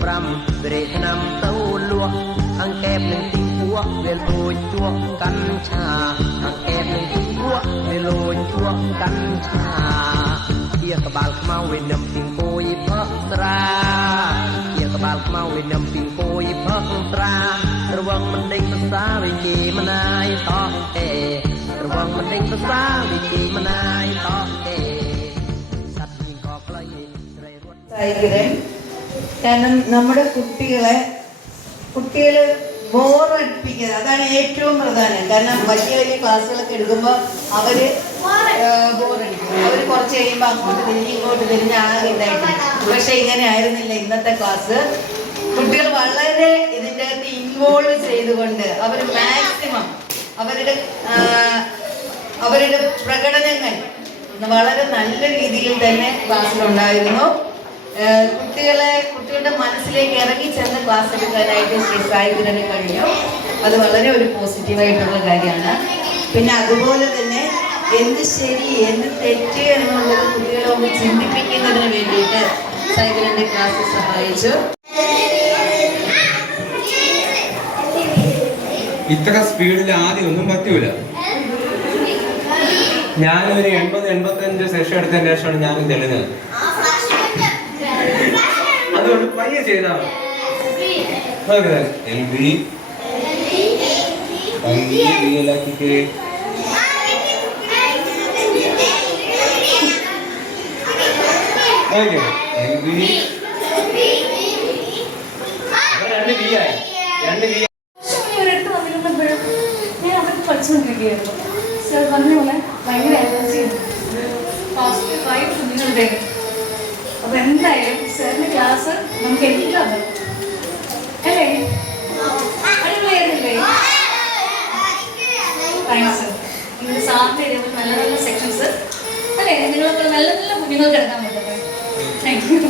5 เรนำเต้าลวกอังแกบ1ទីពួកវាលួយជួកកាន់ឆាអង្កែប1ទីពួកវាលួយជួកកាន់ឆាជាក្បាលខ្មៅវានឹមពីងពួយផឹកត្រាជាក្បាលខ្មៅវានឹមពីងពួយផឹកត្រារវងមិនដេញភាសាវិជាមិនអាយតោះអេរវងមិនដេញភាសាវិជាមិនអាយតោះអេសត្វវិញក៏ក្លែងត្រីរត់കാരണം നമ്മുടെ കുട്ടികളെ ബോറടിപ്പിക്കുന്നത് അതാണ് ഏറ്റവും പ്രധാനം. കാരണം വലിയ വലിയ ക്ലാസ്സുകളൊക്കെ എടുക്കുമ്പോൾ അവര് ബോറടിക്കും. അവർ കുറച്ച് കഴിയുമ്പോൾ അങ്ങോട്ട് തിരിഞ്ഞ് ഇങ്ങോട്ട് തിരിഞ്ഞ് ആകെ ഇതായിട്ട്. പക്ഷെ ഇങ്ങനെ ആയിരുന്നില്ല ഇന്നത്തെ ക്ലാസ്. കുട്ടികൾ വളരെ ഇതിൻ്റെ അകത്ത് ഇൻവോൾവ് ചെയ്തുകൊണ്ട് അവർ മാക്സിമം അവരുടെ പ്രകടനങ്ങൾ വളരെ നല്ല രീതിയിൽ തന്നെ ക്ലാസ്സിലുണ്ടായിരുന്നു. കുട്ടികളുടെ മനസ്സിലേക്ക് ഇറങ്ങി ചെന്ന് ക്ലാസ് എടുക്കാനായിട്ട് ശ്രീ സായിധരന് കഴിഞ്ഞു. അത് വളരെ ഒരു പോസിറ്റീവായിട്ടുള്ള കാര്യമാണ്. പിന്നെ അതുപോലെ തന്നെ എന്ത് ശരി എന്ത് തെറ്റ് എന്നുള്ളത് കുട്ടികളെ ഒന്ന് ചിന്തിപ്പിക്കുന്നതിന് വേണ്ടിയിട്ട് സായിധരന്റെ ക്ലാസ് സഹായിച്ചു. ഇത്ര സ്പീഡിൽ ആദ്യം ഒന്നും പറ്റൂല. ഞാനൊരു 80-85 സെഷൻ എടുത്തതിന് ശേഷമാണ് ഞാനും തെളിഞ്ഞത്. അതുകൊണ്ട് പയ്യെ ചെയ്താണ്. പഠിച്ചുകൊണ്ടിരിക്കുകയായിരുന്നു. സാർ പറഞ്ഞ പോലെ ഭയങ്കര എനർജിയാണ്. ഫാസ്റ്റ് ഫൈവ് നിങ്ങളുടെ. അപ്പൊ എന്തായാലും സാറിന്റെ ക്ലാസ് നമുക്ക് എല്ലാം അല്ലേ? അടിപൊളിയായിരുന്നില്ലേ? Thanks sir. നിങ്ങളുടെ സാറിന്റെ ഇതേപോലെ നല്ല നല്ല സെക്ഷൻസ് അല്ലേ? നിങ്ങളൊക്കെ നല്ല നല്ല കുഞ്ഞുങ്ങൾക്ക് എടുക്കാൻ പറ്റട്ടെ. Thank U.